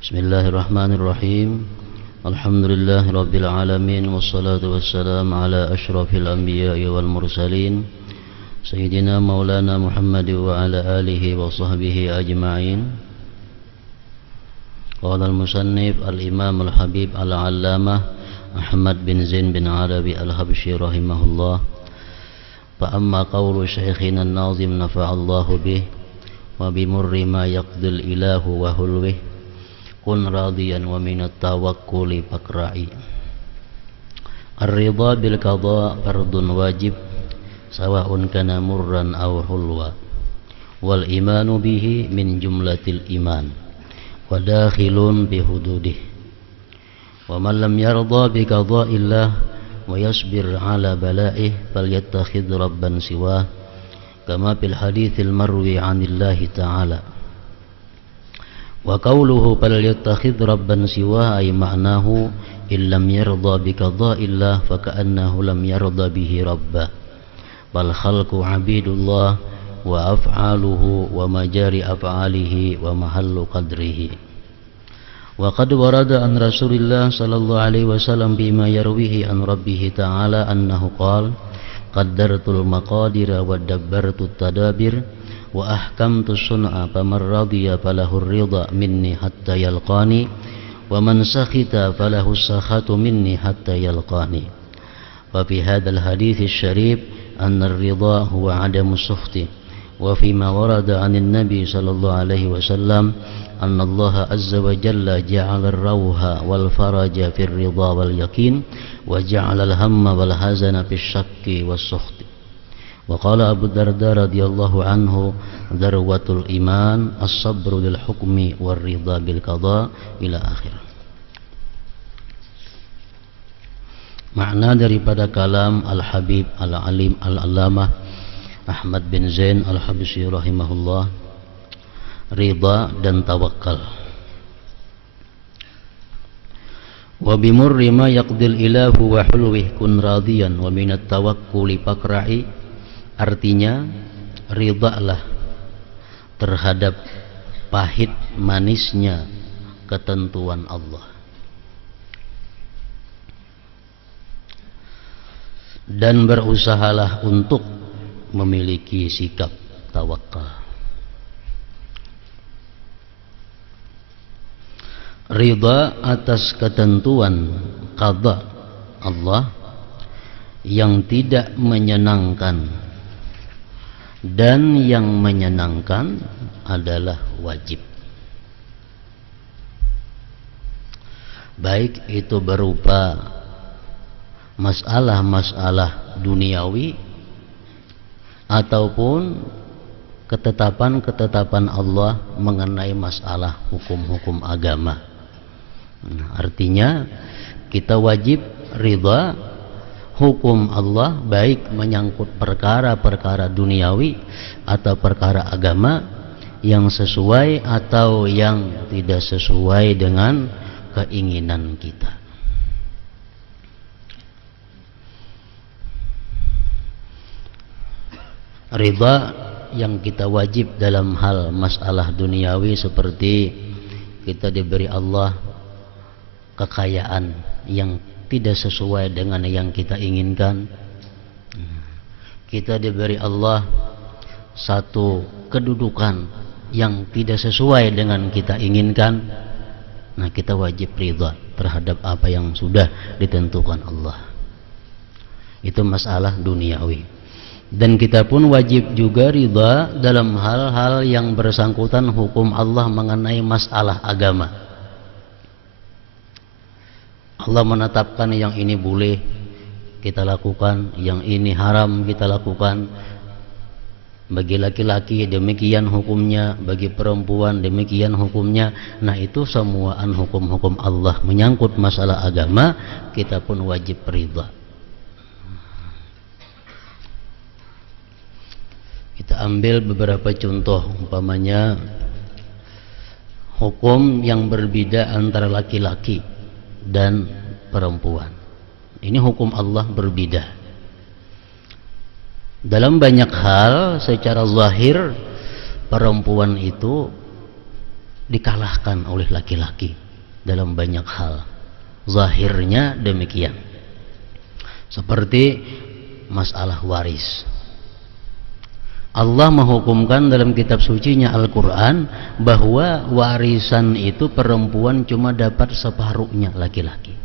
Bismillahirrahmanirrahim. Alhamdulillahi rabbil alamin, wassalatu wassalamu ala asyrafil anbiya'i wal mursalin Sayyidina maulana Muhammad wa ala alihi wa sahbihi ajma'in. Qala al-musannif al-imam al-habib al-allamah Ahmad bin Zain bin Arabi al-Habsyi rahimahullah. Fa amma qawlu syekhina an-nazim nafa'allahu bih wa bimurri ma yaqdil ilahu wa hulwih kun radiyan wa minat tawakkuli fakra'i. Ar-ridha bil qada fardun wajib sawa'un kana murran aw hulwa wal imanu bihi min jumlatil iman wa dakhilun bi hududih wa man lam yarda bi qada'illah wa yasbir ala bala'ih falyattakhidh rabban siwah kama fil haditsil marwi 'anillahi ta'ala. Wa qawluhu falyattakhidh rabban siwah ay ma'nahu illam yarda bi qada'illah fa ka'annahu lam yarda bihi rabbah bal khalqu 'abidullah wa af'aluhu wa majari af'alihi wa mahallu qadrihi. Wa qad warada an Rasulillah sallallahu alaihi wasallam bima yarwihi an rabbih ta'ala annahu qala qaddartul maqadira wa dabbartut tadabir wa ahkamtu sun'a faman radiya falahu ridha minni hatta yalqani wa man sakhita falahu sakhatu minni hatta yalqani. Wa fi hadzal hadits syarif anna ar-ridha huwa 'adamu sukhti wa fi ma warada 'anil nabi sallallahu alaihi wasallam anna Allah azza wa jalla ja'ala ar-rawha wal faraja fi ar-ridha wal yaqin wa ja'ala al-hamma wal hazana fi asy-syakki was-sukhti. Wa qala Abu Darda radhiyallahu anhu darwatul iman as-sabru lil hukmi war ridha bil qada ila akhir. Makna daripada kalam Al-Habib Al-Alim Al-Allamah Ahmad bin Zain Al-Habsyi rahimahullah, ridha dan tawakal. Wa bimurri ma yaqdil ilahu wa hulwih kun radiyan wa minat tawakkuli fakra'i. Artinya ridhalah terhadap pahit manisnya ketentuan Allah dan berusahalah untuk memiliki sikap tawakal. Ridha atas ketentuan qada Allah yang tidak menyenangkan dan yang menyenangkan adalah wajib, baik itu berupa masalah-masalah duniawi ataupun ketetapan-ketetapan Allah mengenai masalah hukum-hukum agama. Artinya kita wajib ridha hukum Allah, baik menyangkut perkara-perkara duniawi atau perkara agama yang sesuai atau yang tidak sesuai dengan keinginan kita. Ridha yang kita wajib dalam hal masalah duniawi seperti kita diberi Allah kekayaan yang tidak sesuai dengan yang kita inginkan, kita diberi Allah satu kedudukan yang tidak sesuai dengan kita inginkan, nah kita wajib ridha terhadap apa yang sudah ditentukan Allah. Itu masalah duniawi. Dan kita pun wajib juga ridha dalam hal-hal yang bersangkutan hukum Allah mengenai masalah agama. Allah menetapkan yang ini boleh kita lakukan, yang ini haram kita lakukan. Bagi laki-laki demikian hukumnya, bagi perempuan demikian hukumnya. Nah itu semuaan hukum-hukum Allah menyangkut masalah agama, kita pun wajib ridha. Kita ambil beberapa contoh, umpamanya hukum yang berbeda antara laki-laki dan perempuan. Ini hukum Allah berbeda. Dalam banyak hal secara zahir perempuan itu dikalahkan oleh laki-laki dalam banyak hal. Zahirnya demikian. Seperti masalah waris. Allah menghukumkan dalam kitab sucinya Al-Quran bahwa warisan itu perempuan cuma dapat separuhnya laki-laki.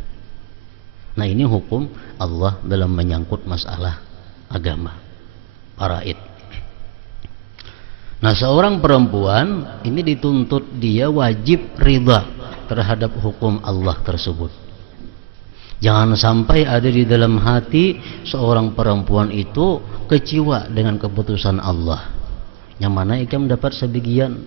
Nah, ini hukum Allah dalam menyangkut masalah agama, faraid. Nah, seorang perempuan ini dituntut dia wajib ridha terhadap hukum Allah tersebut. Jangan sampai ada di dalam hati seorang perempuan itu kecewa dengan keputusan Allah, yang mana ikam dapat sebagian,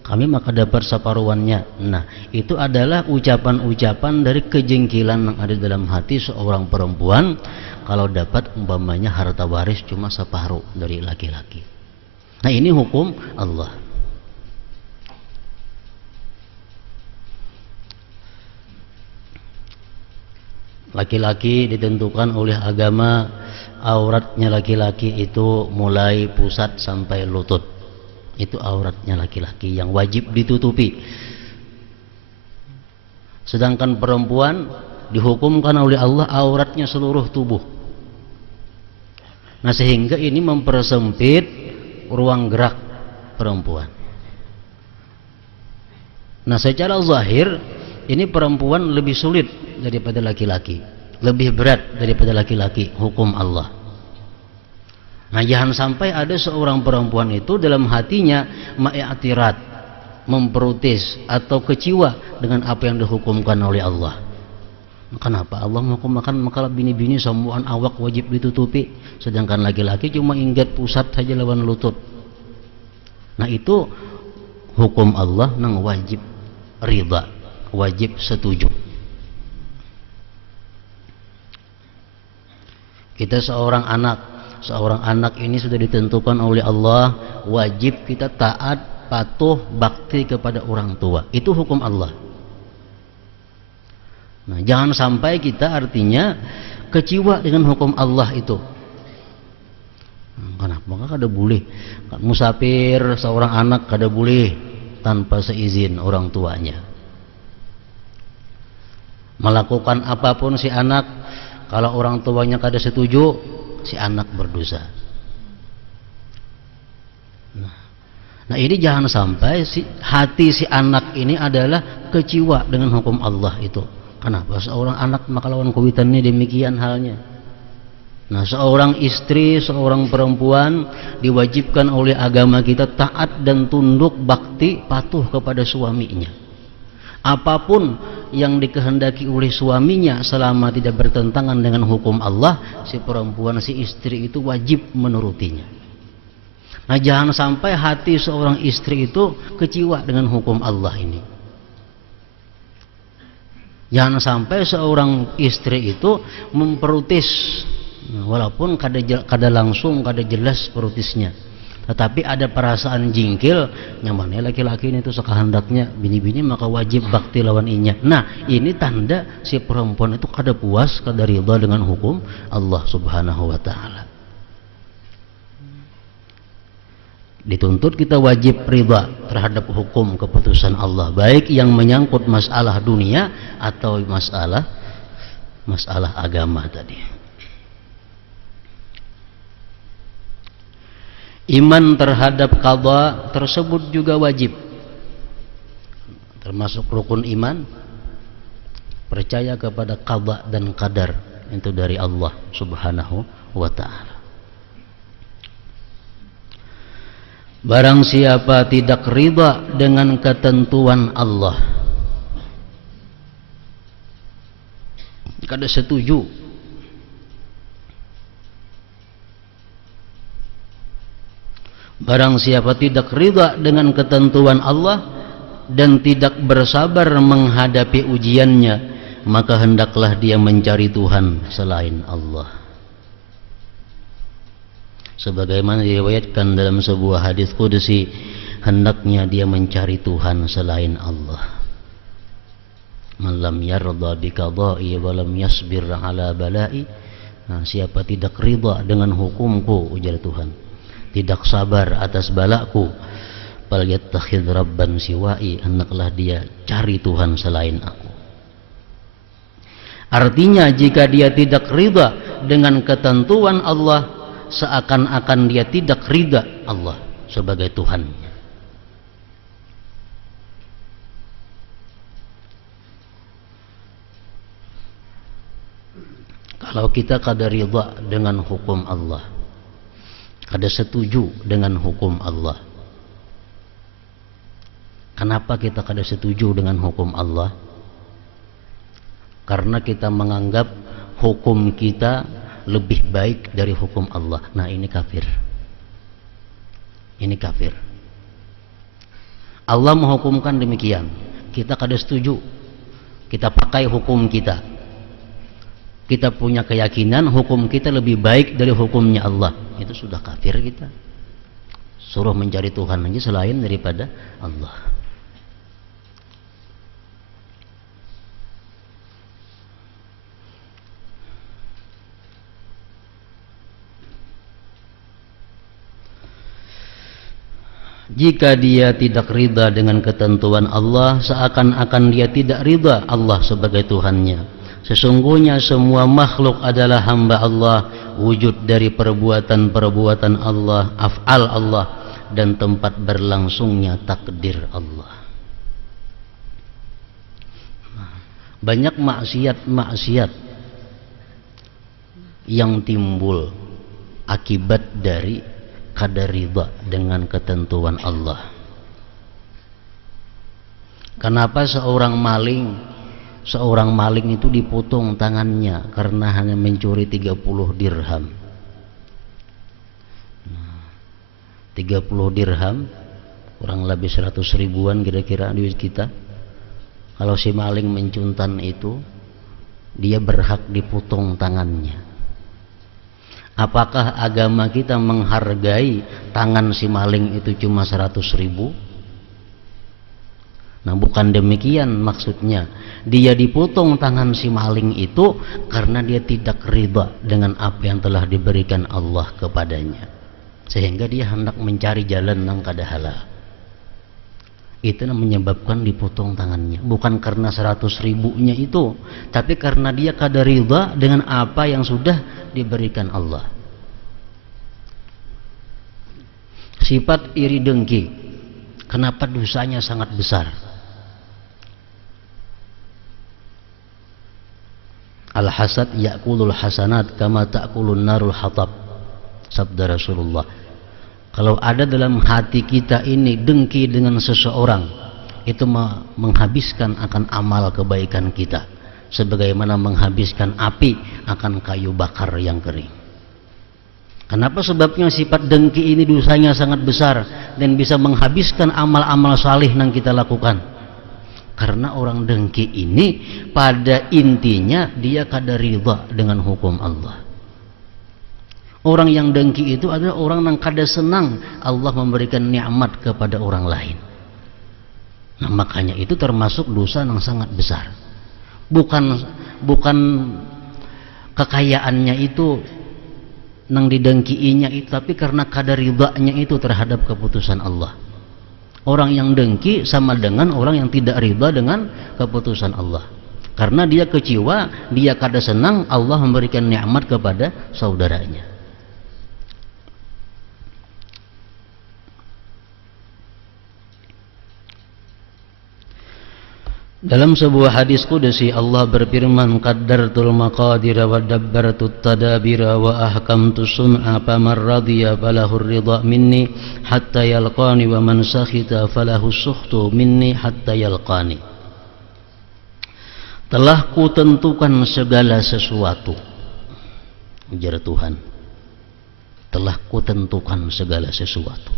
kami maka dapat separuhannya. Nah, itu adalah ucapan-ucapan dari kejengkelan yang ada dalam hati seorang perempuan kalau dapat umpamanya harta waris cuma separuh dari laki-laki. Nah, ini hukum Allah. Laki-laki ditentukan oleh agama, auratnya laki-laki itu mulai pusat sampai lutut. Itu auratnya laki-laki yang wajib ditutupi. Sedangkan perempuan dihukumkan oleh Allah auratnya seluruh tubuh. Nah, sehingga ini mempersempit ruang gerak perempuan. Nah, secara zahir ini perempuan lebih sulit daripada laki-laki, lebih berat daripada laki-laki hukum Allah. Nah, jangan sampai ada seorang perempuan itu dalam hatinya ma'atirat, memprotes atau kecewa dengan apa yang dihukumkan oleh Allah. Kenapa Allah menghukumkan maka bini-bini sembuhan awak wajib ditutupi, sedangkan laki-laki cuma ingat pusat saja lawan lutut. Nah, itu hukum Allah nang wajib ridha, wajib setuju. Kita seorang anak ini sudah ditentukan oleh Allah wajib kita taat, patuh, bakti kepada orang tua. Itu hukum Allah. Nah, jangan sampai kita artinya kecewa dengan hukum Allah itu. Kenapa? Maka kada boleh musafir seorang anak kada boleh tanpa seizin orang tuanya. Melakukan apapun si anak, kalau orang tuanya kada setuju, si anak berdosa. Nah, ini jangan sampai hati si anak ini adalah kecewa dengan hukum Allah itu. Kenapa? Seorang anak maka lawan kuwitannya demikian halnya. Nah, seorang istri, seorang perempuan diwajibkan oleh agama kita taat dan tunduk bakti patuh kepada suaminya. Apapun yang dikehendaki oleh suaminya selama tidak bertentangan dengan hukum Allah, si perempuan, si istri itu wajib menurutinya. Nah, jangan sampai hati seorang istri itu kecewa dengan hukum Allah ini. Jangan sampai seorang istri itu memprotes, walaupun kada langsung, kada jelas protesnya, tetapi ada perasaan jingkil, nyamannya laki-laki ini tuh sekahendaknya bini-bini maka wajib bakti lawan inya. Nah, ini tanda si perempuan itu kada puas, kada ridha dengan hukum Allah Subhanahu wa taala. Dituntut kita wajib ridha terhadap hukum keputusan Allah, baik yang menyangkut masalah dunia atau masalah agama tadi. Iman terhadap qada tersebut juga wajib, termasuk rukun iman, percaya kepada qada dan qadar itu dari Allah Subhanahu wa ta'ala. Barang siapa tidak ridha dengan ketentuan Allah, kada setuju, barang siapa tidak ridha dengan ketentuan Allah dan tidak bersabar menghadapi ujiannya, maka hendaklah dia mencari Tuhan selain Allah. Sebagaimana diriwayatkan dalam sebuah hadis qudsi, hendaknya dia mencari Tuhan selain Allah. Man lam yarda bi qada'i wa lam yasbir ala bala'i. Nah, siapa tidak ridha dengan hukumku, ujar Tuhan, tidak sabar atas balaku, falyattakhidh rabban siwai, hendaklah dia cari Tuhan selain aku. Artinya jika dia tidak ridha dengan ketentuan Allah, seakan-akan dia tidak ridha Allah sebagai Tuhannya. Kalau kita kada ridha dengan hukum Allah, kada setuju dengan hukum Allah, kenapa kita kada setuju dengan hukum Allah? Karena kita menganggap hukum kita lebih baik dari hukum Allah. Nah, ini kafir. Ini kafir. Allah menghukumkan demikian, kita kada setuju. Kita pakai hukum kita. Kita punya keyakinan hukum kita lebih baik dari hukumnya Allah. Itu sudah kafir kita. Suruh mencari Tuhan aja selain daripada Allah. Jika dia tidak ridha dengan ketentuan Allah, seakan-akan dia tidak ridha Allah sebagai Tuhannya. Sesungguhnya semua makhluk adalah hamba Allah, wujud dari perbuatan-perbuatan Allah, af'al Allah, dan tempat berlangsungnya takdir Allah. Banyak maksiat-maksiat yang timbul akibat dari kada ridha dengan ketentuan Allah. Kenapa seorang maling itu dipotong tangannya karena hanya mencuri 30 dirham. 30 dirham kurang lebih 100 ribuan kira-kira duit kita. Kalau si maling mencuntan itu, dia berhak dipotong tangannya. Apakah agama kita menghargai tangan si maling itu cuma 100 ribu? Nah, bukan demikian maksudnya. Dia dipotong tangan si maling itu karena dia tidak ridha dengan apa yang telah diberikan Allah kepadanya, sehingga dia hendak mencari jalan yang kada halal. Itu yang menyebabkan dipotong tangannya, bukan karena 100 ribunya itu, tapi karena dia kada ridha dengan apa yang sudah diberikan Allah. Sifat iri dengki, kenapa dosanya sangat besar? Al-hasad ya'kulul hasanat kama ta'kulun narul hatab, sabda Rasulullah. Kalau ada dalam hati kita ini dengki dengan seseorang, itu menghabiskan akan amal kebaikan kita, sebagaimana menghabiskan api akan kayu bakar yang kering. Kenapa? Sebabnya sifat dengki ini dosanya sangat besar dan bisa menghabiskan amal-amal salih yang kita lakukan. Karena orang dengki ini pada intinya dia kada ridha dengan hukum Allah. Orang yang dengki itu adalah orang yang kada senang Allah memberikan nikmat kepada orang lain. Nah, makanya itu termasuk dosa yang sangat besar. Bukan kekayaannya itu nang didengkiinya itu, tapi karena kada ridhanya itu terhadap keputusan Allah. Orang yang dengki sama dengan orang yang tidak ridha dengan keputusan Allah. Karena dia kecewa, dia kada senang Allah memberikan nikmat kepada saudaranya. Dalam sebuah hadis qudsi Allah berfirman, qaddartul maqadira wa dabbartut tadabira wa ahkamtu sun'a faman radiya falahur ridha minni hatta yalqani wa man sakhita falahu sukhtu minni hatta yalqani. Telah kutentukan segala sesuatu, ujar Tuhan. Telah kutentukan segala sesuatu,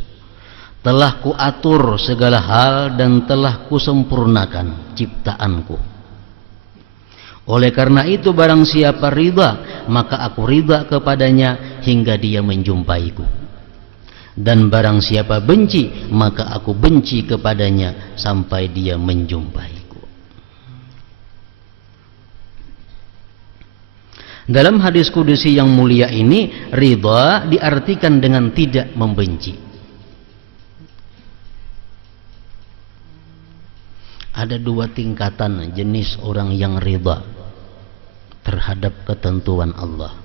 telah kuatur segala hal dan telah kusempurnakan ciptaanku. Oleh karena itu barang siapa ridha, maka aku ridha kepadanya hingga dia menjumpaiku. Dan barang siapa benci, maka aku benci kepadanya sampai dia menjumpaiku. Dalam hadis kudusi yang mulia ini, ridha diartikan dengan tidak membenci. Ada dua tingkatan jenis orang yang ridha terhadap ketentuan Allah.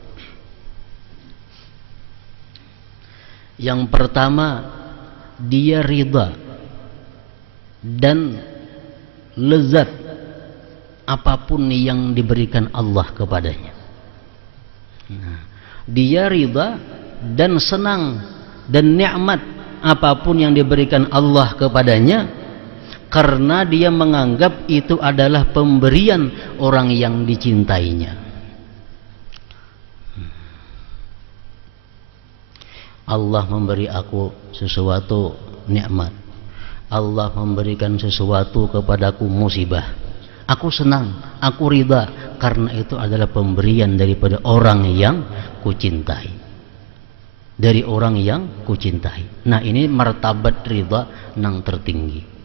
Yang pertama, dia ridha dan lezat apapun yang diberikan Allah kepadanya. Nah, dia ridha dan senang dan nikmat apapun yang diberikan Allah kepadanya, karena dia menganggap itu adalah pemberian orang yang dicintainya. Allah memberi aku sesuatu nikmat, Allah memberikan sesuatu kepadaku musibah, aku senang, aku ridha, karena itu adalah pemberian daripada orang yang kucintai, dari orang yang kucintai. Nah, ini martabat ridha nang tertinggi.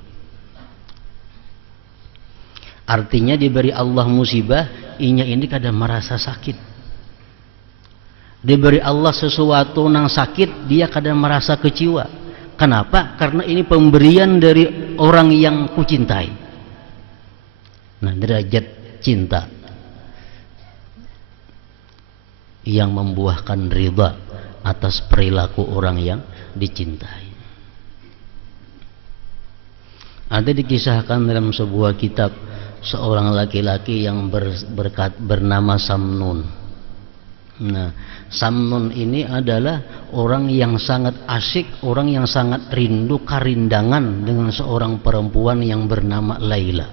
Artinya diberi Allah musibah, inya ini kadang merasa sakit. Diberi Allah sesuatu nang sakit, dia kadang merasa kecewa. Kenapa? Karena ini pemberian dari orang yang kucintai. Nah, derajat cinta yang membuahkan ridha atas perilaku orang yang dicintai. Ada dikisahkan dalam sebuah kitab seorang laki-laki yang bernama Samnun. Nah, Samnun ini adalah orang yang sangat asyik, orang yang sangat rindu karindangan dengan seorang perempuan yang bernama Laila.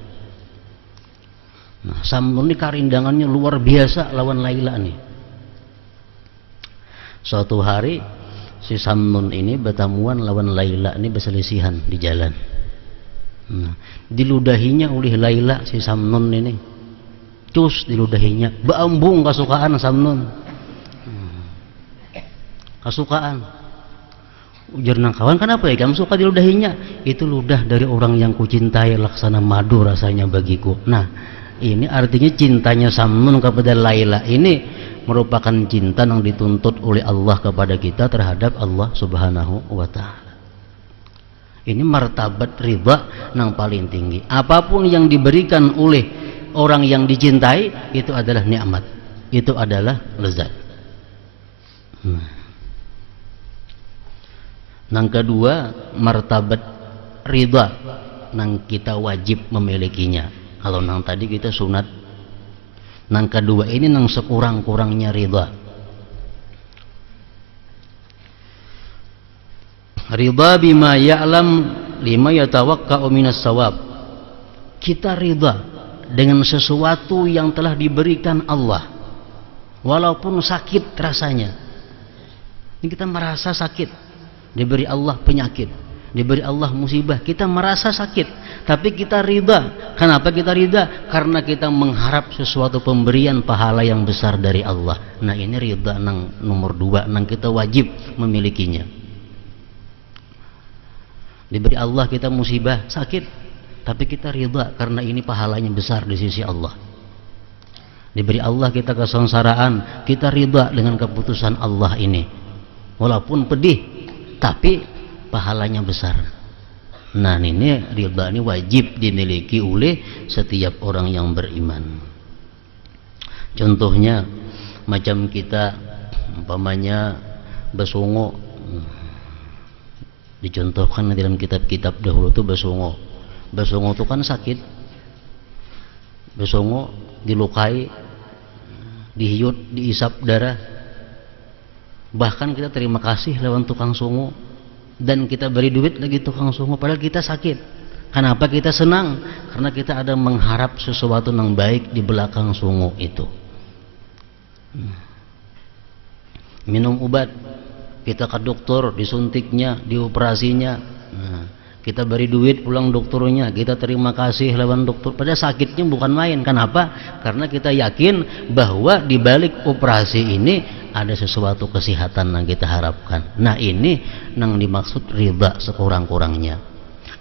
Nah, Samnun ini karindangannya luar biasa lawan Laila nih. Suatu hari si Samnun ini bertemuan lawan Laila ini, berselisihan di jalan. Nah, diludahinya oleh Laila si Samnun ini. Cus diludahinya, beambung kesukaan Samnun. Kesukaan. Ujar nang kawan, kenapa ya kamu suka diludahinya? Itu ludah dari orang yang kucintai, laksana madu rasanya bagiku. Nah, ini artinya cintanya Samnun kepada Laila ini merupakan cinta yang dituntut oleh Allah kepada kita terhadap Allah Subhanahu wa ta'ala. Ini martabat ridha yang paling tinggi. Apapun yang diberikan oleh orang yang dicintai, itu adalah nikmat, itu adalah lezat. Yang kedua, martabat ridha yang kita wajib memilikinya. Kalau yang tadi kita sunat, yang kedua ini yang sekurang-kurangnya ridha. Ridha bima ya'lam lima yatawakka'u minas sawab. Kita ridha dengan sesuatu yang telah diberikan Allah, walaupun sakit rasanya. Ini kita merasa sakit, diberi Allah penyakit, diberi Allah musibah, kita merasa sakit, tapi kita ridha. Kenapa kita ridha? Karena kita mengharap sesuatu pemberian pahala yang besar dari Allah. Nah, ini ridha nang nomor dua, nang kita wajib memilikinya. Diberi Allah kita musibah, sakit, tapi kita ridha karena ini pahalanya besar di sisi Allah. Diberi Allah kita kesengsaraan, kita ridha dengan keputusan Allah ini, walaupun pedih, tapi pahalanya besar. Nah, ini ridha ini wajib dimiliki oleh setiap orang yang beriman. Contohnya macam kita umpamanya besungo, dicontohkan dalam kitab-kitab dahulu itu besungo. Besungo itu kan sakit, besungo dilukai, dihiut, diisap darah. Bahkan kita terima kasih lawan tukang sungo, dan kita beri duit lagi tukang sungo, padahal kita sakit. Kenapa kita senang? Karena kita ada mengharap sesuatu yang baik di belakang sungo itu. Minum obat, kita ke dokter, disuntiknya, dioperasinya, nah, kita beri duit pulang dokternya, kita terima kasih lawan dokter, pada sakitnya bukan main. Kenapa? Karena kita yakin bahwa di balik operasi ini ada sesuatu kesehatan yang kita harapkan. Nah, ini yang dimaksud ridha sekurang-kurangnya.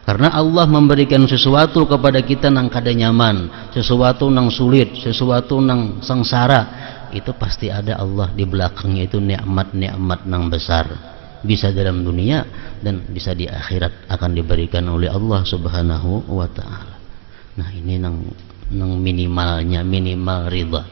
Karena Allah memberikan sesuatu kepada kita yang kada nyaman, sesuatu yang sulit, sesuatu yang sengsara, itu pasti ada Allah di belakangnya, itu nikmat-nikmat yang besar, bisa dalam dunia dan bisa di akhirat akan diberikan oleh Allah Subhanahu wa ta'ala. Nah ini nang minimalnya, minimal ridha.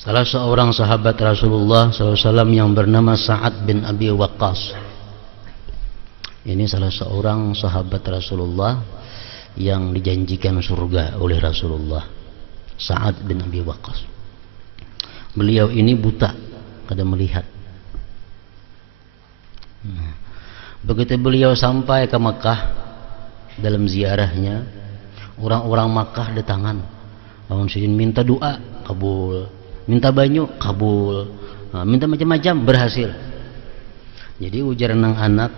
Salah seorang sahabat Rasulullah SAW yang bernama Sa'ad bin Abi Waqqas. Ini salah seorang sahabat Rasulullah yang dijanjikan surga oleh Rasulullah. Sa'ad bin Abi Waqqas. Beliau ini buta, kada melihat. Begitu beliau sampai ke Mekah dalam ziarahnya, orang-orang Makkah datangan. Lawan sidin minta doa, kabul. Minta banyu, kabul. Minta macam-macam, berhasil. Jadi ujar nang anak,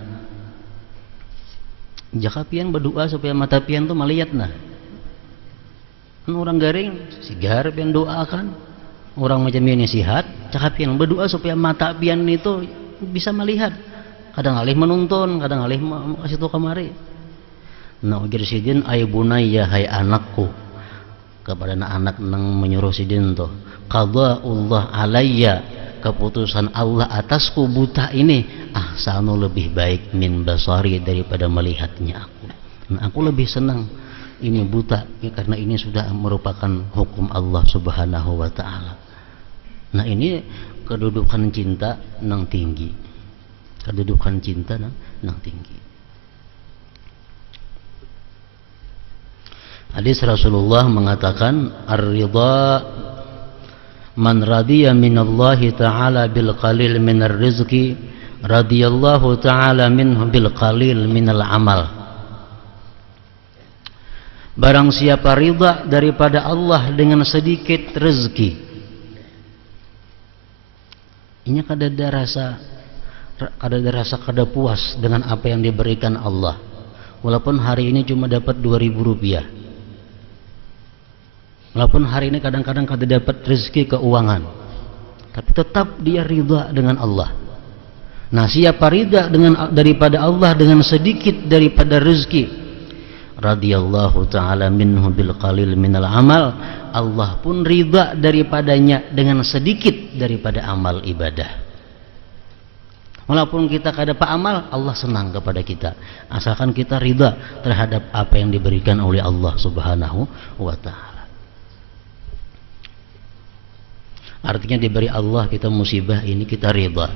jaka pian berdoa supaya mata pian tuh melihat nah. Kan orang garing, sigar pian doakan. Orang macam ini sihat, jaka pian berdoa supaya mata pian itu bisa melihat. Kadang alih menuntun, kadang alih kasih tahu kamari. Nah ujar sidin, ay bunayya, hai anakku. Kepada anak nang menyuruh sidin tuh, qada'ullah alayya, keputusan Allah atasku buta ini ahsanu, lebih baik min basari, daripada melihatnya aku. Nah, aku lebih senang ini buta ya, karena ini sudah merupakan hukum Allah Subhanahu wa taala. Nah, ini kedudukan cinta nang tinggi. Kedudukan cinta nang tinggi. Hadis Rasulullah mengatakan, ar-ridha man radiya minallahi ta'ala bil qalil minar rizqi radiyallahu ta'ala minhu bil qalil minal amal. Barang siapa ridha daripada Allah dengan sedikit rezeki, ini kada ada puas dengan apa yang diberikan Allah. Walaupun hari ini cuma dapat 2.000 rupiah, walaupun hari ini kadang-kadang kada dapat rezeki keuangan, tapi tetap dia ridha dengan Allah. Nah, siapa ridha daripada Allah dengan sedikit daripada rezeki, radhiyallahu ta'ala minhu bil qalil minal amal, Allah pun ridha daripadanya dengan sedikit daripada amal ibadah. Walaupun kita kada apa amal, Allah senang kepada kita, asalkan kita ridha terhadap apa yang diberikan oleh Allah Subhanahu wa ta'ala. Artinya diberi Allah kita musibah ini, kita ridha.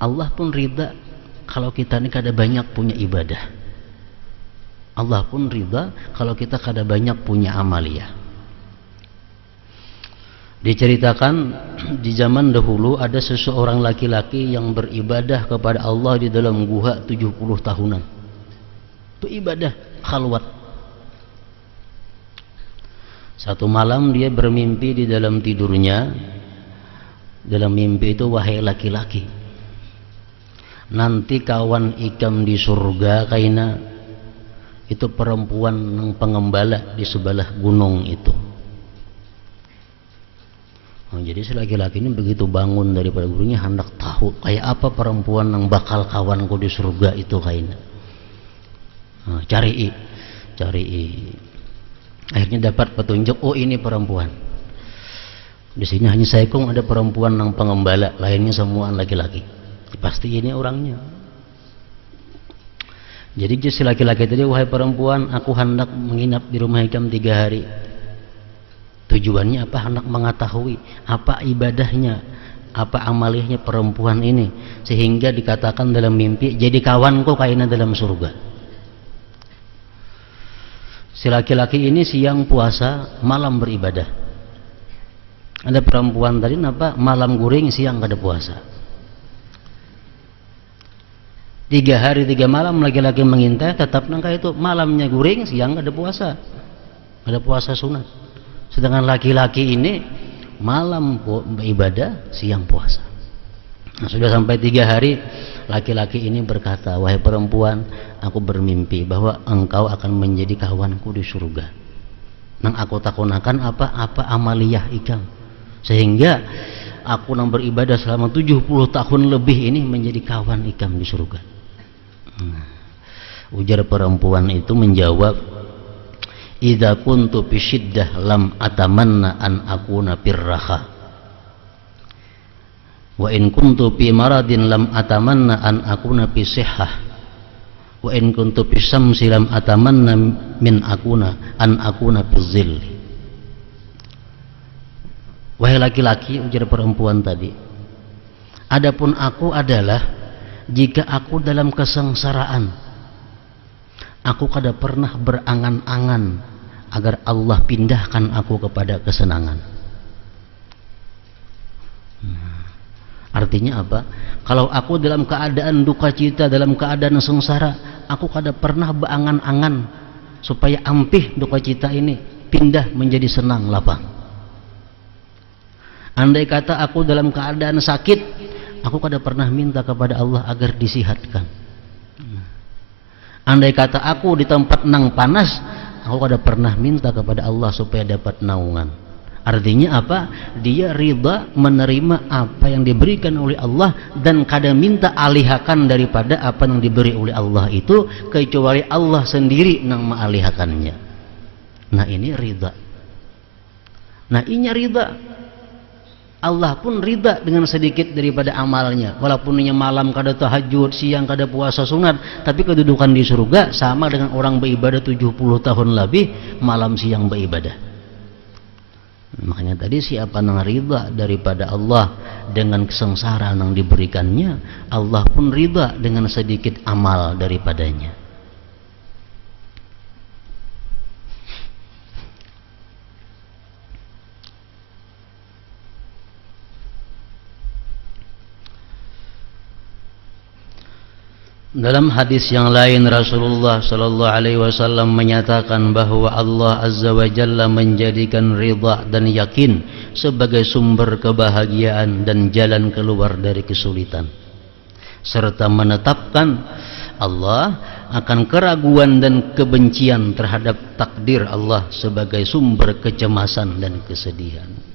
Allah pun ridha kalau kita ini kada banyak punya ibadah. Allah pun ridha kalau kita kada banyak punya amaliyah. Diceritakan di zaman dahulu ada seseorang laki-laki yang beribadah kepada Allah di dalam guha 70 tahunan. Itu ibadah khalwat. Satu malam dia bermimpi di dalam tidurnya. Dalam mimpi itu, wahai laki-laki, nanti kawan ikam di surga kaina itu perempuan yang pengembala di sebelah gunung itu. Nah, jadi si laki-laki ini begitu bangun daripada gurunya, hendak tahu kayak apa perempuan yang bakal kawanku di surga itu kaina. Nah, cari. Akhirnya dapat petunjuk, oh ini perempuan. Di sini hanya Saikong ada perempuan yang pengembala, lainnya semua laki-laki. Pasti ini orangnya. Jadi si laki-laki tadi, wahai perempuan, aku hendak menginap di rumah ikam 3 hari. Tujuannya apa? Hendak mengetahui apa ibadahnya, apa amalihnya perempuan ini, sehingga dikatakan dalam mimpi, jadi kawanku kayaknya dalam surga. Si laki-laki ini siang puasa, malam beribadah. Ada perempuan tadi napa malam guring, siang kada puasa. 3 hari 3 malam laki-laki mengintai, tetap nangka itu malamnya guring, siang kada puasa. Kada puasa sunat. Sedangkan laki-laki ini malam beribadah, siang puasa. Nah, sudah sampai 3 hari, laki-laki ini berkata, wahai perempuan, aku bermimpi bahwa engkau akan menjadi kawanku di surga. Nang aku takunakan apa amaliyah ikam, sehingga aku nang beribadah selama 70 tahun lebih ini menjadi kawan ikam di surga. Ujar perempuan itu menjawab, idza kuntu fi syiddah lam atamanna an akuna pirraha. Wa in kuntu fi maradin lam atamanna an akuna fi sihhah. Wa in kuntu fi syamsi lam atamanna min akuna an akuna fi zilli. Wahai laki-laki, ujar perempuan tadi, adapun aku adalah jika aku dalam kesengsaraan, aku kada pernah berangan-angan agar Allah pindahkan aku kepada kesenangan. Artinya apa? Kalau aku dalam keadaan duka cita, dalam keadaan sengsara, aku kada pernah beangan-angan supaya ampih duka cita ini pindah menjadi senang lapang. Andai kata aku dalam keadaan sakit, aku kada pernah minta kepada Allah agar disihatkan. Andai kata aku di tempat nang panas, aku kada pernah minta kepada Allah supaya dapat naungan. Artinya apa? Dia ridha menerima apa yang diberikan oleh Allah dan kada minta alihakan daripada apa yang diberi oleh Allah itu, kecuali Allah sendiri nang mengalihakannya. Nah ini ridha. Nah ini ridha. Allah pun ridha dengan sedikit daripada amalnya, walaupun malam kada tahajud, siang kada puasa sunat, tapi kedudukan di surga sama dengan orang beribadah 70 tahun lebih, malam siang beribadah. Makanya tadi siapa yang ridha daripada Allah dengan kesengsaraan yang diberikannya, Allah pun ridha dengan sedikit amal daripadanya. Dalam hadis yang lain Rasulullah sallallahu alaihi wasallam menyatakan bahwa Allah azza wa jalla menjadikan ridha dan yakin sebagai sumber kebahagiaan dan jalan keluar dari kesulitan, serta menetapkan Allah akan keraguan dan kebencian terhadap takdir Allah sebagai sumber kecemasan dan kesedihan.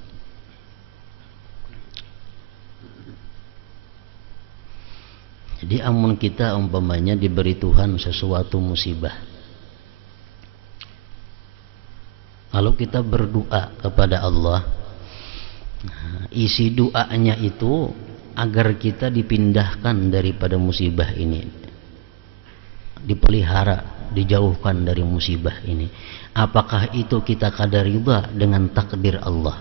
Jadi amun kita umpamanya diberi Tuhan sesuatu musibah, kalau kita berdoa kepada Allah, isi doanya itu agar kita dipindahkan daripada musibah ini, dipelihara, dijauhkan dari musibah ini. Apakah itu kita kada ridha dengan takdir Allah?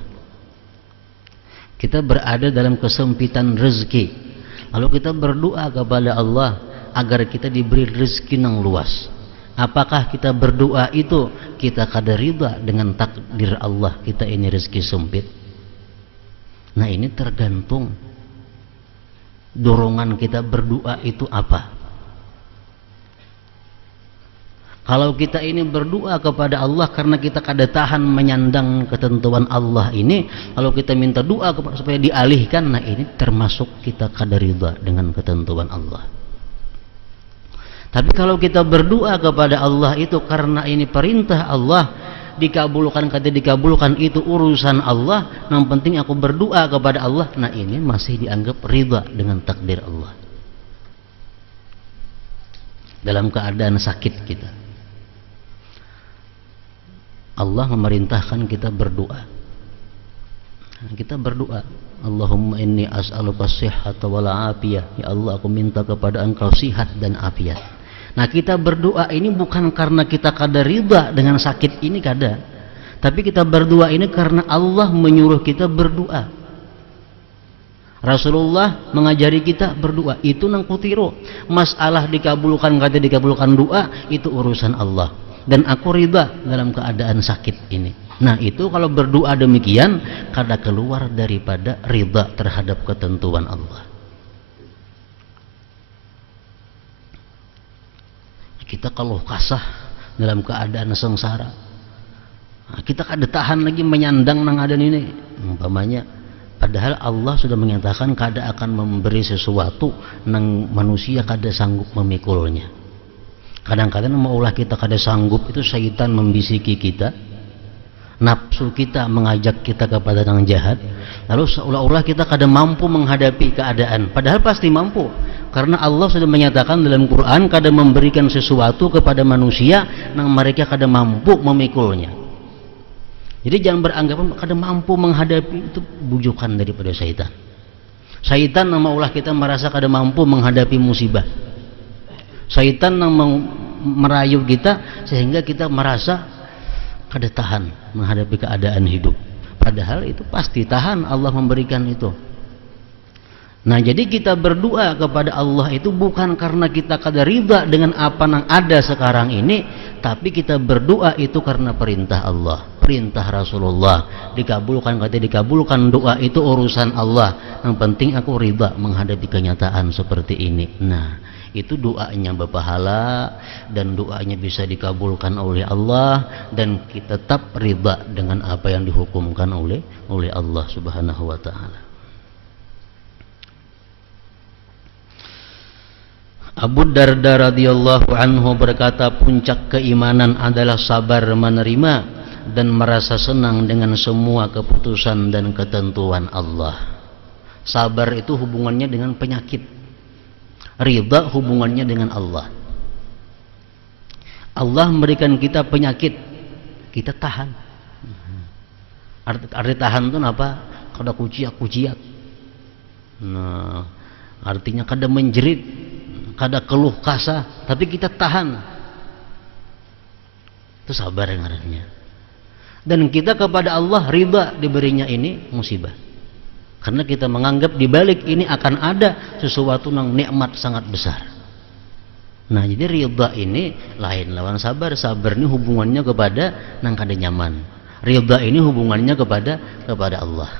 Kita berada dalam kesempitan rezeki, lalu kita berdoa kepada Allah agar kita diberi rezeki yang luas. Apakah kita berdoa itu kita kada ridha dengan takdir Allah kita ini rezeki sempit? Nah ini tergantung dorongan kita berdoa itu apa. Kalau kita ini berdoa kepada Allah karena kita kada tahan menyandang ketentuan Allah ini, lalu kita minta doa supaya dialihkan, nah ini termasuk kita kada ridha dengan ketentuan Allah. Tapi kalau kita berdoa kepada Allah itu karena ini perintah Allah, dikabulkan kada dikabulkan itu urusan Allah, yang penting aku berdoa kepada Allah, nah ini masih dianggap ridha dengan takdir Allah. Dalam keadaan sakit kita, Allah memerintahkan kita berdoa. Kita berdoa, Allahumma inni as'aluka sihhata wal afiyah. Ya Allah, aku minta kepada Engkau sihat dan afiat. Nah, kita berdoa ini bukan karena kita kada ridha dengan sakit ini, kada. Tapi kita berdoa ini karena Allah menyuruh kita berdoa. Rasulullah mengajari kita berdoa. Itu nang kutiru. Masalah dikabulkan kada dikabulkan doa itu urusan Allah. Dan aku ridha dalam keadaan sakit ini. Nah itu kalau berdoa demikian kada keluar daripada ridha terhadap ketentuan Allah. Kita kalau kasah dalam keadaan sengsara, nah, kita kada tahan lagi menyandang nang adan ini umpamanya, padahal Allah sudah menyatakan kada akan memberi sesuatu nang manusia kada sanggup memikulnya. Kadang-kadang maulah kita kada sanggup itu syaitan membisiki kita, nafsu kita mengajak kita kepada yang jahat, lalu seolah-olah kita kada mampu menghadapi keadaan, padahal pasti mampu, karena Allah sudah menyatakan dalam Quran kada memberikan sesuatu kepada manusia yang mereka kada mampu memikulnya. Jadi jangan beranggapan kada mampu menghadapi, itu bujukan daripada syaitan. Syaitan yang maulah kita merasa kada mampu menghadapi musibah. Syaitan yang mau merayu kita sehingga kita merasa kada tahan menghadapi keadaan hidup. Padahal itu pasti tahan, Allah memberikan itu. Nah, jadi kita berdoa kepada Allah itu bukan karena kita kada ridha dengan apa yang ada sekarang ini, tapi kita berdoa itu karena perintah Allah, perintah Rasulullah. Dikabulkan kata dikabulkan, doa itu urusan Allah. Yang penting aku ridha menghadapi kenyataan seperti ini. Nah, itu doanya berpahala dan doanya bisa dikabulkan oleh Allah, dan kita tetap ridha dengan apa yang dihukumkan oleh Allah Subhanahu wa taala. Abu Darda radhiyallahu anhu berkata, puncak keimanan adalah sabar menerima dan merasa senang dengan semua keputusan dan ketentuan Allah. Sabar itu hubungannya dengan penyakit, ridha hubungannya dengan Allah. Allah memberikan kita penyakit, kita tahan. Arti tahan itu apa? Kada kuciak. Nah, artinya kada menjerit, kada keluh kasah, tapi kita tahan. Itu sabar yang artinya. Dan kita kepada Allah ridha diberinya ini musibah, karena kita menganggap di balik ini akan ada sesuatu yang nikmat sangat besar. Nah, jadi ridha ini lain lawan sabar. Sabar ini hubungannya kepada nang kada nyaman. Ridha ini hubungannya kepada Allah.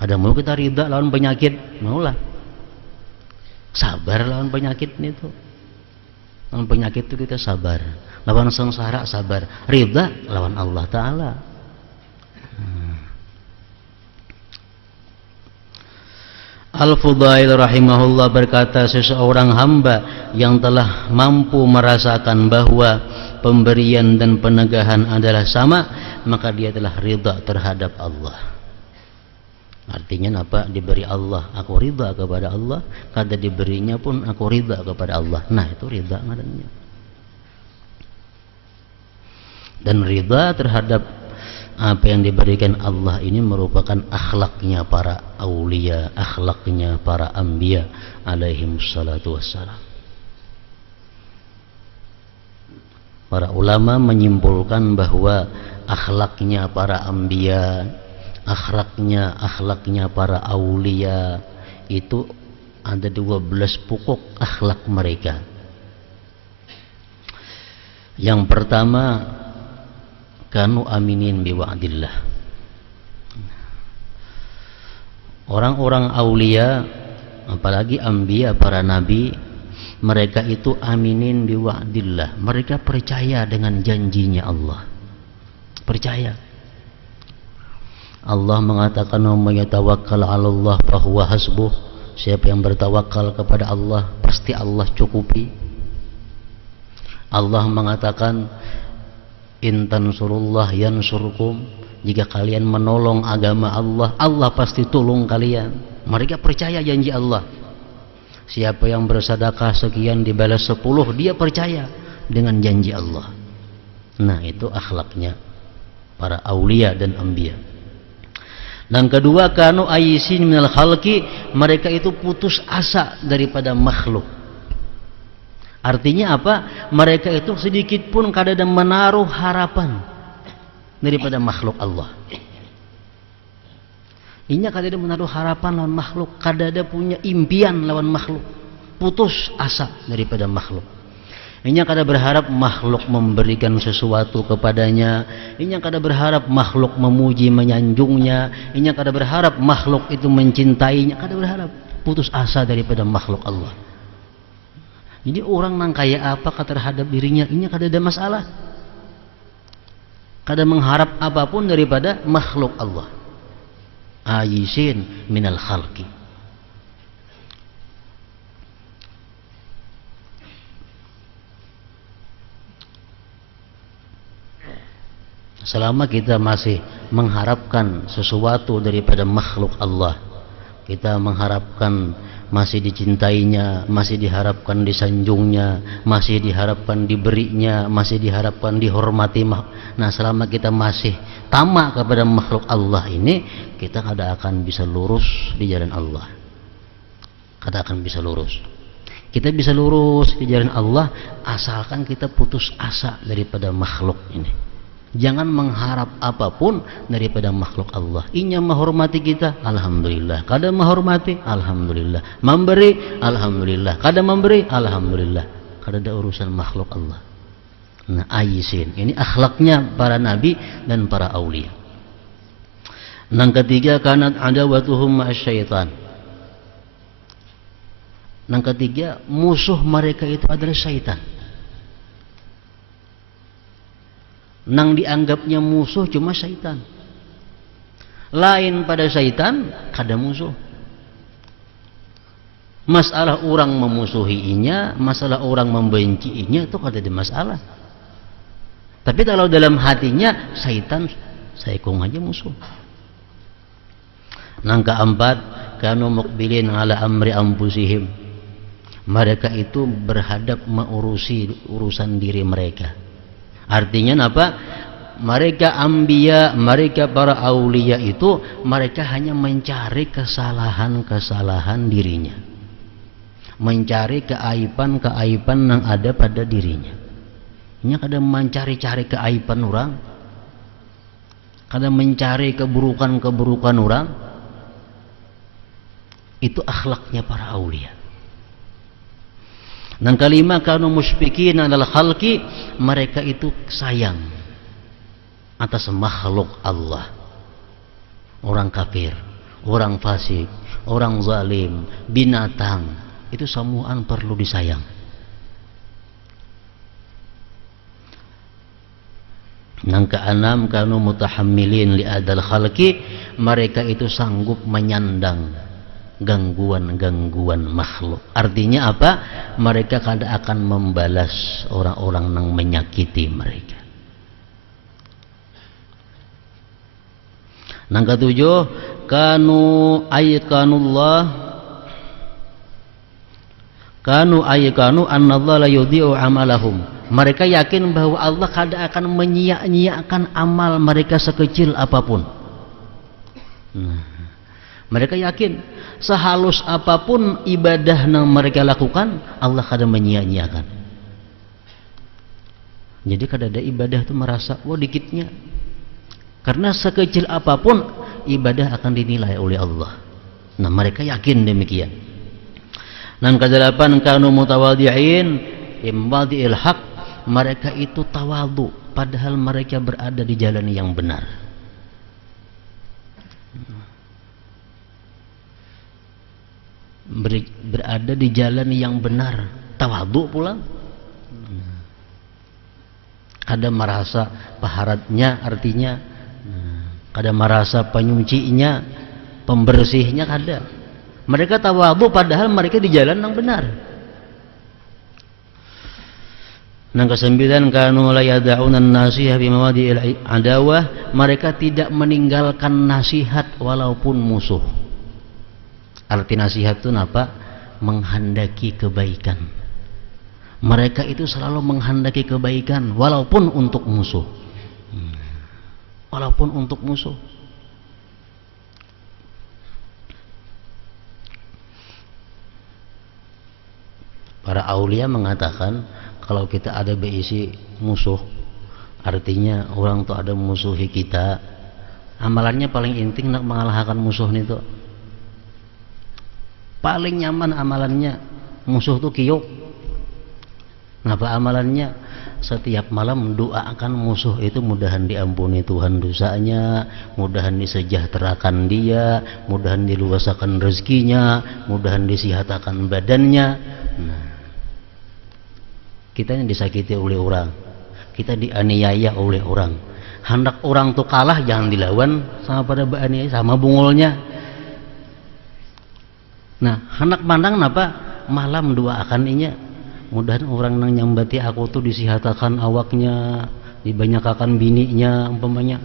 Ada mau kita ridha lawan penyakit, maulah. Sabar lawan penyakit itu. Lawan penyakit itu kita sabar. Lawan sengsara sabar. Ridha lawan Allah Ta'ala. Al-Fudail rahimahullah berkata, seseorang hamba yang telah mampu merasakan bahwa pemberian dan penegahan adalah sama, maka dia telah ridha terhadap Allah. Artinya apa? Diberi Allah, aku ridha kepada Allah. Kada diberinya pun aku ridha kepada Allah. Nah, itu ridha ngarannya. Dan ridha terhadap apa yang diberikan Allah ini merupakan akhlaknya para aulia, akhlaknya para anbiya alaihimussalatu wassalam. Para ulama menyimpulkan bahwa akhlaknya para anbiya, akhlaknya para aulia itu ada 12 pokok akhlak mereka. Yang pertama, kanu aminin biwa'dillah. Orang-orang aulia, apalagi anbiya, para nabi, mereka itu aminin biwa'dillah. Mereka percaya dengan janjinya Allah. Percaya. Allah mengatakan, "Man yatawakkal 'ala Allah fahuwa hasbuh." Siapa yang bertawakal kepada Allah, pasti Allah cukupi. Allah mengatakan, "In tansurullah yansurkum." Jika kalian menolong agama Allah, Allah pasti tolong kalian. Mereka percaya janji Allah. Siapa yang bersedekah sekian dibalas 10, dia percaya dengan janji Allah. Nah, itu akhlaknya para aulia dan anbiya. Dan kedua, kanu ayisin minal khalqi, mereka itu putus asa daripada makhluk. Artinya apa? Mereka itu sedikit pun kada ada menaruh harapan daripada makhluk Allah. Ini kada ada menaruh harapan lawan makhluk, kada ada punya impian lawan makhluk. Putus asa daripada makhluk. Ini kada berharap makhluk memberikan sesuatu kepadanya. Ini kada berharap makhluk memuji menyanjungnya. Ini kada berharap makhluk itu mencintainya. Kada berharap. Putus asa daripada makhluk Allah. Jadi orang nang kaya apa terhadap dirinya, ini kada ada masalah. Kada mengharap apapun daripada makhluk Allah. Ayisin minal khalqi. Selama kita masih mengharapkan sesuatu daripada makhluk Allah, kita mengharapkan masih dicintainya, masih diharapkan disanjungnya, masih diharapkan diberinya, masih diharapkan dihormati. Nah, selama kita masih tamak kepada makhluk Allah ini, kita kada akan bisa lurus di jalan Allah. Kada akan bisa lurus. Kita bisa lurus di jalan Allah asalkan kita putus asa daripada makhluk ini. Jangan mengharap apapun daripada makhluk Allah. Inya menghormati kita, alhamdulillah. Kada menghormati, alhamdulillah. Memberi, alhamdulillah. Kada memberi, alhamdulillah. Kada ada urusan makhluk Allah. Nah, aisin. Ini akhlaknya para nabi dan para aulia. Yang ketiga, kanat adawatuhum ma'asyaitan. Yang ketiga, musuh mereka itu adalah syaitan. Nang dianggapnya musuh cuma syaitan. Lain pada syaitan kada musuh. Masalah orang memusuhinya, masalah orang membenciinya itu kada ada masalah. Tapi kalau dalam hatinya syaitan, saya kong aja musuh. Nang keempat, kanu muqbilin ala amri anfusihim. Mereka itu berhadap mengurusi urusan diri mereka. Artinya apa? Mereka anbiya, mereka para aulia itu, mereka hanya mencari kesalahan-kesalahan dirinya, mencari keaiban-keaiban yang ada pada dirinya. Ini kadang mencari-cari keaiban orang, kadang mencari keburukan-keburukan orang. Itu akhlaknya para aulia. Dan kelima, kanu musyfiqin alal khalqi, mereka itu sayang atas makhluk Allah. Orang kafir, orang fasik, orang zalim, binatang, itu semuaan perlu disayang. Yang keenam, kanu mutahammilin li adal khalqi, mereka itu sanggup menyandang gangguan-gangguan makhluk. Artinya apa? Mereka kada akan membalas orang-orang yang menyakiti mereka. Yang ketujuh, kanu aykanu annallahu la yudhi'u amalahum. Mereka yakin bahwa Allah kada akan menyia-nyiakan amal mereka sekecil apapun. Mereka yakin sehalus apapun ibadah yang mereka lakukan, Allah kada menyia-nyiakan. Jadi kada ada ibadah itu merasa wah dikitnya. Karena sekecil apapun ibadah akan dinilai oleh Allah. Nah, mereka yakin demikian. Dan kedelapan, kanu mutawadhi'in imwadhi'il haq, mereka itu tawadhu padahal mereka berada di jalan yang benar. Berada di jalan yang benar, tawadhu pula. Kada merasa paharatnya, artinya kada merasa penyucinya, pembersihnya, kada. Mereka tawadhu padahal mereka di jalan yang benar. Yang kesembilan, kanu la yad'una an-nasihah bi mawadi'il adawah, mereka tidak meninggalkan nasihat walaupun musuh. Arti nasihat itu apa? Menghendaki kebaikan. Mereka itu selalu menghendaki kebaikan walaupun untuk musuh. Walaupun untuk musuh. Para aulia mengatakan kalau kita ada berisi musuh, artinya orang tuh ada musuhi kita, amalannya paling inti nak mengalahkan musuh itu. Paling nyaman amalannya musuh tuh kiyuk. Ngapa amalannya? Setiap malam doakan musuh itu mudahan diampuni Tuhan dosanya, mudahan disejahterakan dia, mudahan diluasakan rezekinya, mudahan disihatakan badannya. Nah, kita yang disakiti oleh orang, kita dianiaya oleh orang. Hendak orang tuh kalah jangan dilawan sama pada bahannya, sama bungulnya. Nah, hendak mandang napa? Malam doakan inya. Mudahan orang nang nyambati aku tuh disihatakan awaknya, dibanyakakan bininya umpamanya.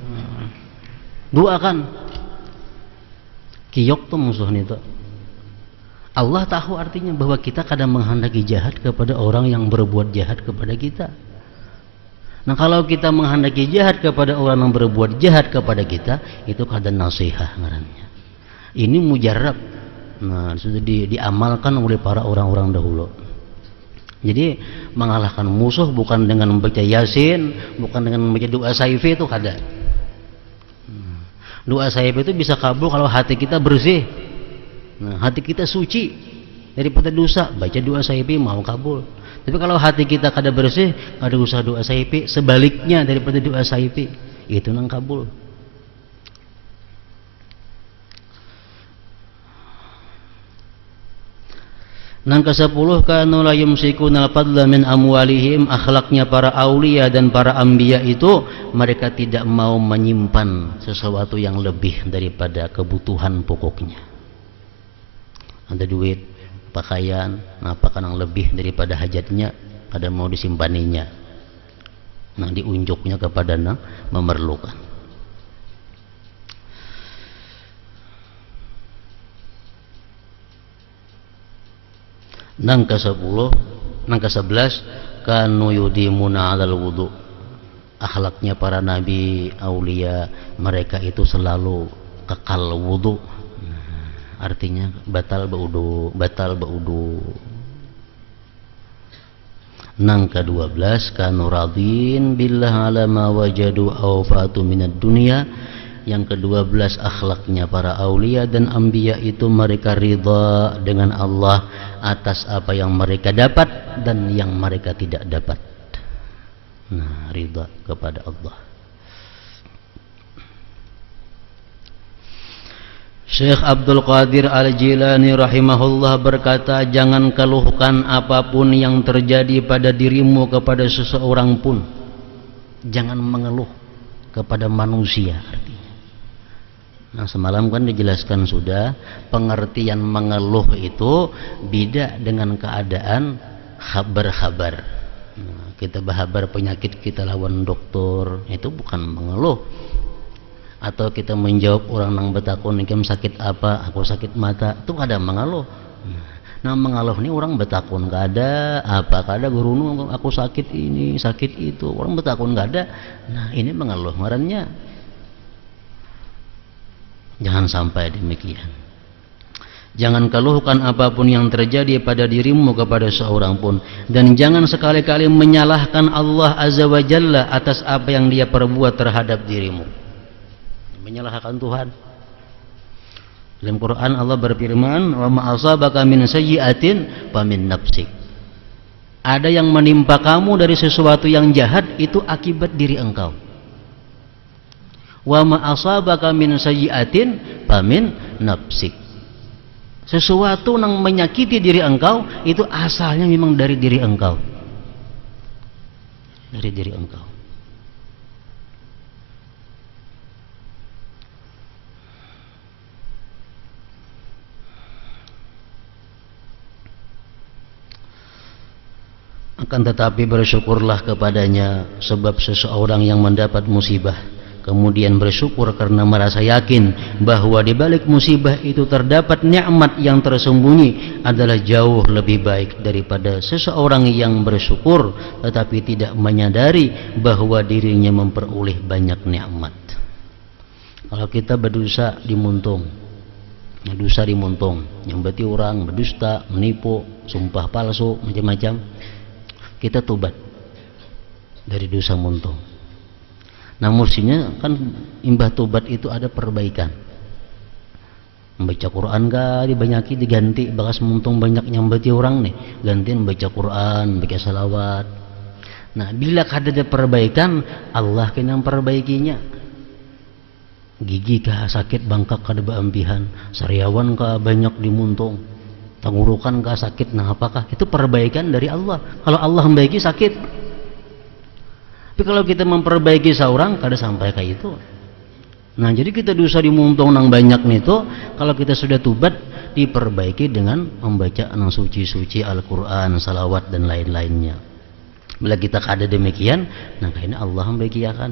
Doakan. Kiyok tuh musuh nih tuh. Allah tahu artinya bahwa kita kadang menghendaki jahat kepada orang yang berbuat jahat kepada kita. Nah kalau kita menghendaki jahat kepada orang yang berbuat jahat kepada kita, itu kadang nasihat ngarannya. Ini mujarab. Nah sudah diamalkan oleh para orang-orang dahulu. Jadi mengalahkan musuh bukan dengan membaca Yasin, bukan dengan membaca doa Saifi, itu kada. Doa Saifi itu bisa kabul kalau hati kita bersih. Nah, hati kita suci daripada dosa, baca doa Saifi mau kabul. Tapi kalau hati kita kada bersih, kada usah doa Saifi, sebaliknya daripada doa Saifi, itu nang kabul. Nang ke-10, kanu la yumsikunal fadla min amwalihim, akhlaknya para aulia dan para anbiya itu mereka tidak mau menyimpan sesuatu yang lebih daripada kebutuhan pokoknya. Ada duit, pakaian, apa yang lebih daripada hajatnya, ada mau disimpaninya. Nah, diunjuknya kepada yang memerlukan. Nang ke-10, nang ke-11, kanu yudimuna 'alal wudu. Akhlaknya para nabi, aulia, mereka itu selalu kekal wudu. Artinya batal baudu. Nang ke-12, kanu radin billah ala ma wajadu aw fatu minad dunya. Yang ke-12, akhlaknya para aulia dan anbiya itu mereka ridha dengan Allah atas apa yang mereka dapat dan yang mereka tidak dapat. Nah, ridha kepada Allah. Syekh Abdul Qadir Al-Jilani rahimahullah berkata, jangan keluhkan apapun yang terjadi pada dirimu kepada seseorang pun. Jangan mengeluh kepada manusia. Nah, semalam kan dijelaskan sudah, pengertian mengeluh itu beda dengan keadaan khabar-khabar. Nah, kita berkhabar penyakit kita lawan dokter, itu bukan mengeluh. Atau kita menjawab orang nang betakun ikem sakit apa, aku sakit mata, itu ada mengeluh. Nah, mengeluh ini orang betakun gak ada, apa gak ada gurunu aku sakit ini, sakit itu, orang betakun gak ada. Nah, ini mengeluh ngarannya. Jangan sampai demikian. Jangan keluhkan apapun yang terjadi pada dirimu kepada seorang pun, dan jangan sekali-kali menyalahkan Allah Azza wa Jalla atas apa yang Dia perbuat terhadap dirimu. Menyalahkan Tuhan. Dalam Quran Allah berfirman, "Wa ma asabaka min sayyi'atin fa min nafsik." Ada yang menimpa kamu dari sesuatu yang jahat, itu akibat diri engkau. Wa ma asabaka min sayyi'atin fa min nafsik. Sesuatu yang menyakiti diri engkau itu asalnya memang dari diri engkau. Dari diri engkau. Akan tetapi bersyukurlah kepadanya, sebab seseorang yang mendapat musibah kemudian bersyukur karena merasa yakin bahwa di balik musibah itu terdapat nikmat yang tersembunyi adalah jauh lebih baik daripada seseorang yang bersyukur tetapi tidak menyadari bahwa dirinya memperoleh banyak nikmat. Kalau kita berdosa dimuntung, dosa dimuntung, yang berarti orang berdusta, menipu, sumpah palsu, macam-macam, kita tobat dari dosa muntung. Nah, mestinya kan imbah tobat itu ada perbaikan. Membaca Quran gak dibanyaki, diganti bakas muntung banyak yang berarti orang nih, gantiin baca Quran, baca salawat. Nah, bila ada perbaikan, Allah kena memperbaikinya. Gigi kah sakit, bangkak kada beampihan, sariawan kah banyak dimuntung, tenggorokan kah sakit, nah apakah itu perbaikan dari Allah? Kalau Allah membaiki sakit. Tapi kalau kita memperbaiki seorang, kada sampai kayak itu. Nah, jadi kita dosa dimuntung nang banyak nih tuh, kalau kita sudah tobat diperbaiki dengan membaca nang suci-suci Al-Quran, salawat dan lain-lainnya. Bila kita kada demikian, nah kayaknya Allah membahagiakan.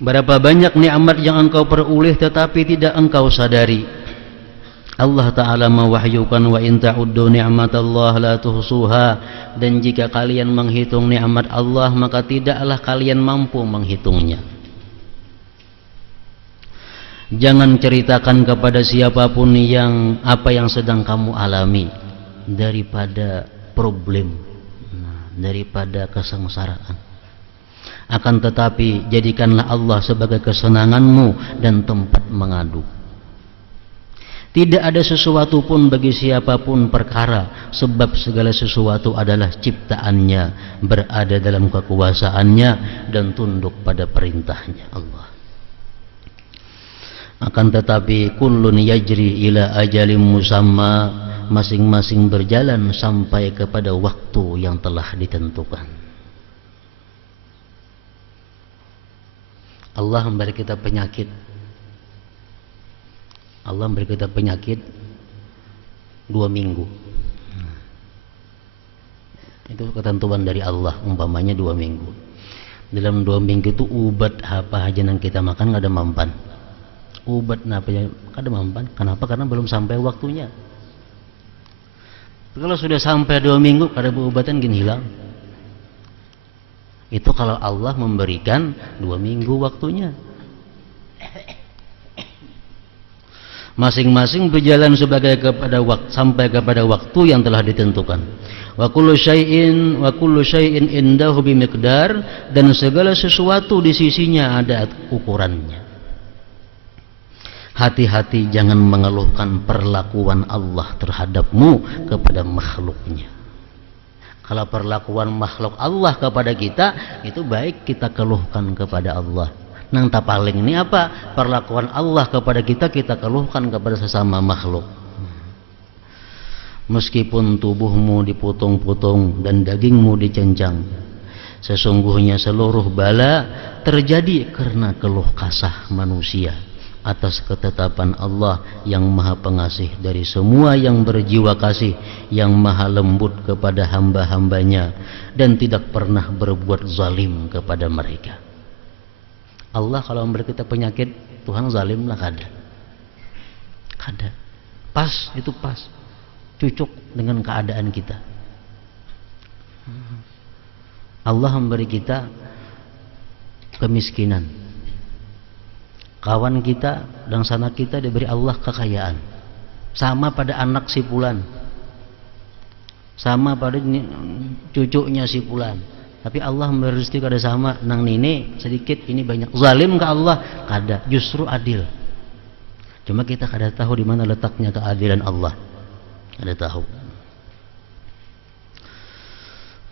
Berapa banyak nikmat yang engkau peroleh tetapi tidak engkau sadari. Allah Ta'ala mewahyukan, wa in ta'uddu ni'matallah la tuhsuha, dan jika kalian menghitung nikmat Allah maka tidaklah kalian mampu menghitungnya. Jangan ceritakan kepada siapapun apa yang sedang kamu alami daripada problem, daripada kesengsaraan. Akan tetapi jadikanlah Allah sebagai kesenanganmu dan tempat mengadu. Tidak ada sesuatu pun bagi siapapun perkara, sebab segala sesuatu adalah ciptaannya, berada dalam kekuasaannya dan tunduk pada perintahnya Allah. Akan tetapi kullun yajri ila ajalim musamma, masing-masing berjalan sampai kepada waktu yang telah ditentukan. Allah memberi kita penyakit. Allah memberi kita penyakit 2 minggu. Itu ketentuan dari Allah, umpamanya 2 minggu. Dalam 2 minggu itu ubat apa aja yang kita makan nggak ada mempan. Ubat apa yang nggak ada mempan. Kenapa? Karena belum sampai waktunya. Kalau sudah sampai 2 minggu ada pengobatan gini hilang. Itu kalau Allah memberikan 2 minggu waktunya. Masing-masing berjalan sampai kepada waktu yang telah ditentukan. Wa kullu syai'in indahu bimiqdar, dan segala sesuatu di sisinya ada ukurannya. Hati-hati jangan mengeluhkan perlakuan Allah terhadapmu kepada makhluknya. Kalau perlakuan makhluk Allah kepada kita itu baik kita keluhkan kepada Allah. Nang tak paling ini apa? Perlakuan Allah kepada kita keluhkan kepada sesama makhluk. Meskipun tubuhmu dipotong-potong dan dagingmu dicincang, sesungguhnya seluruh bala terjadi karena keluh kasah manusia atas ketetapan Allah yang maha pengasih dari semua yang berjiwa kasih, yang maha lembut kepada hamba-hambanya dan tidak pernah berbuat zalim kepada mereka. Allah kalau memberi kita penyakit, Tuhan zalim lah kada. Pas, itu pas, cocok dengan keadaan kita. Allah memberi kita kemiskinan. Kawan kita dan sanak kita diberi Allah kekayaan. Sama pada anak si fulan, sama pada cucunya si fulan. Tapi Allah memberi rezeki kada sama, nang nini sedikit ini banyak. Zalim ke Allah? Kada, justru adil. Cuma kita kada tahu di mana letaknya keadilan Allah. Kada tahu.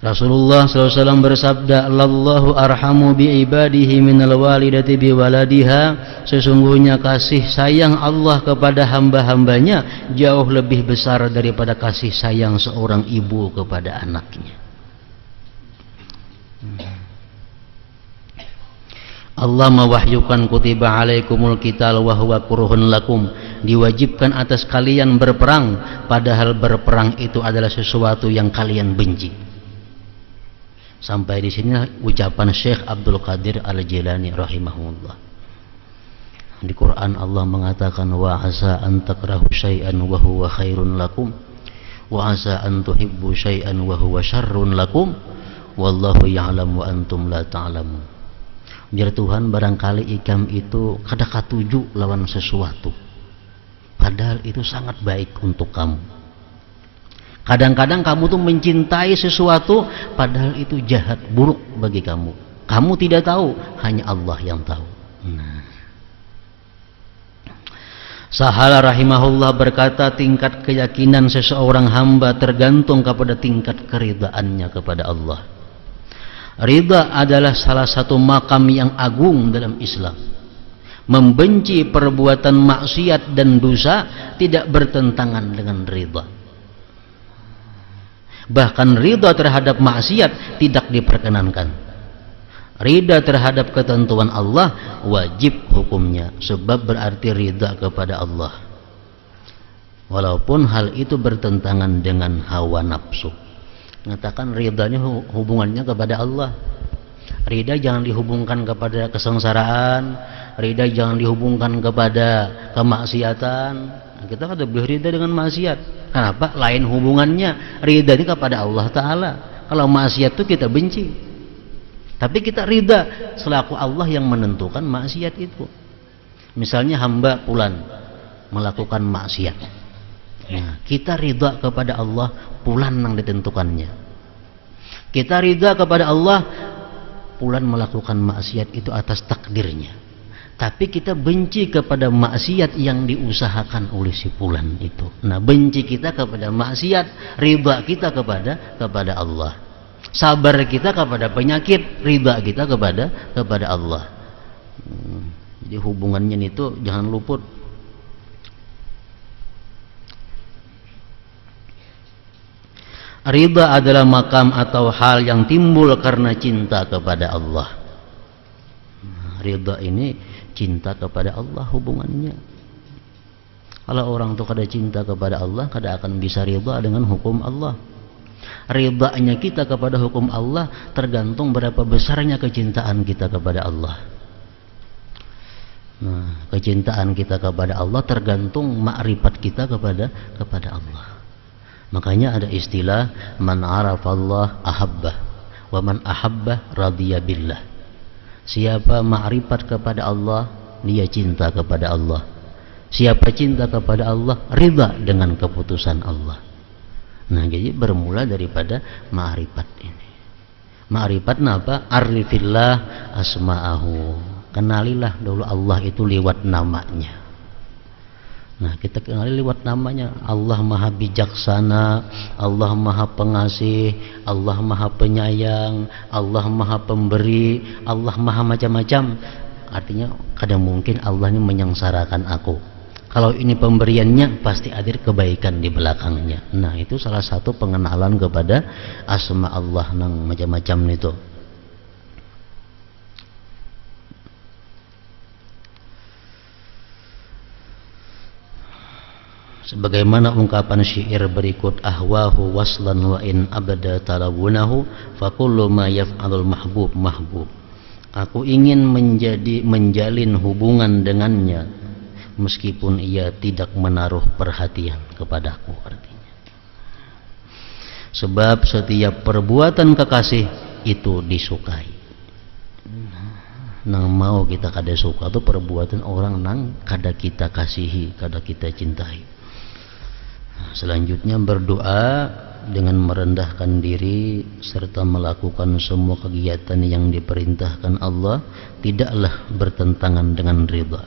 Rasulullah SAW bersabda, "Lallahu arhamu bi ibadihi minal walidati bi waladiha." Sesungguhnya kasih sayang Allah kepada hamba-hambanya jauh lebih besar daripada kasih sayang seorang ibu kepada anaknya. Allah mewahyukan kutiba alaikumul qital wa huwa kurhun lakum, diwajibkan atas kalian berperang padahal berperang itu adalah sesuatu yang kalian benci. Sampai di sini ucapan Syekh Abdul Qadir Al-Jilani rahimahullah. Di Quran Allah mengatakan, wa asa an takrahu syai'an wa huwa khairun lakum wa asa an tuhibbu syai'an wa huwa syarrun lakum wallahu ya'lam wa antum la ta'lamun. Biar Tuhan barangkali ikam itu kada katuju lawan sesuatu padahal itu sangat baik untuk kamu. Kadang-kadang kamu tuh mencintai sesuatu padahal itu jahat, buruk bagi kamu. Kamu tidak tahu, hanya Allah yang tahu. Sahala rahimahullah berkata, tingkat keyakinan seseorang hamba tergantung kepada tingkat keridaannya kepada Allah. Ridha adalah salah satu makam yang agung dalam Islam. Membenci perbuatan maksiat dan dosa tidak bertentangan dengan ridha. Bahkan ridha terhadap maksiat tidak diperkenankan. Ridha terhadap ketentuan Allah wajib hukumnya, sebab berarti ridha kepada Allah. Walaupun hal itu bertentangan dengan hawa nafsu. Mengatakan ridhanya hubungannya kepada Allah. Ridha jangan dihubungkan kepada kesengsaraan, ridha jangan dihubungkan kepada kemaksiatan. Kita kan lebih ridha dengan maksiat. Kenapa? Lain hubungannya. Ridha ini kepada Allah Ta'ala. Kalau maksiat itu kita benci. Tapi kita ridha selaku Allah yang menentukan maksiat itu. Misalnya hamba fulan melakukan maksiat. Nah, kita ridha kepada Allah fulan yang ditentukannya. Kita ridha kepada Allah fulan melakukan maksiat itu atas takdirnya. Tapi kita benci kepada maksiat yang diusahakan oleh si fulan itu. Nah, benci kita kepada maksiat, ridha kita kepada Allah. Sabar kita kepada penyakit, ridha kita kepada Allah. Jadi hubungannya itu jangan luput. Ridha adalah makam atau hal yang timbul karena cinta kepada Allah. Ridha ini cinta kepada Allah hubungannya. Kalau orang itu kada cinta kepada Allah, kada akan bisa ridha dengan hukum Allah. Ridhanya kita kepada hukum Allah tergantung berapa besarnya kecintaan kita kepada Allah. Nah, kecintaan kita kepada Allah tergantung makrifat kita kepada Allah. Makanya ada istilah man arafallah ahabbah wa man ahabbah radiya billah. Siapa makrifat kepada Allah, dia cinta kepada Allah. Siapa cinta kepada Allah, ridha dengan keputusan Allah. Nah, jadi bermula daripada makrifat ini. Makrifat apa? Arifillah asma'ahu. Kenalilah dulu Allah itu lewat namanya. Nah, kita kenali lewat namanya. Allah Maha Bijaksana, Allah Maha Pengasih, Allah Maha Penyayang, Allah Maha Pemberi, Allah Maha macam-macam. Artinya kadang mungkin Allah ini menyengsarakan aku. Kalau ini pemberiannya pasti ada kebaikan di belakangnya. Nah, itu salah satu pengenalan kepada asma Allah nang macam-macam itu. Sebagaimana ungkapan syair berikut, ahwahu waslan wa in abada talawunahu fa kullu ma yaf'alul mahbub mahbub. Aku ingin menjalin hubungan dengannya meskipun ia tidak menaruh perhatian kepadaku, artinya. Sebab setiap perbuatan kekasih itu disukai. Nang mau kita kada suka itu perbuatan orang nang kada kita kasihi, kada kita cintai. Selanjutnya berdoa dengan merendahkan diri serta melakukan semua kegiatan yang diperintahkan Allah tidaklah bertentangan dengan ridha.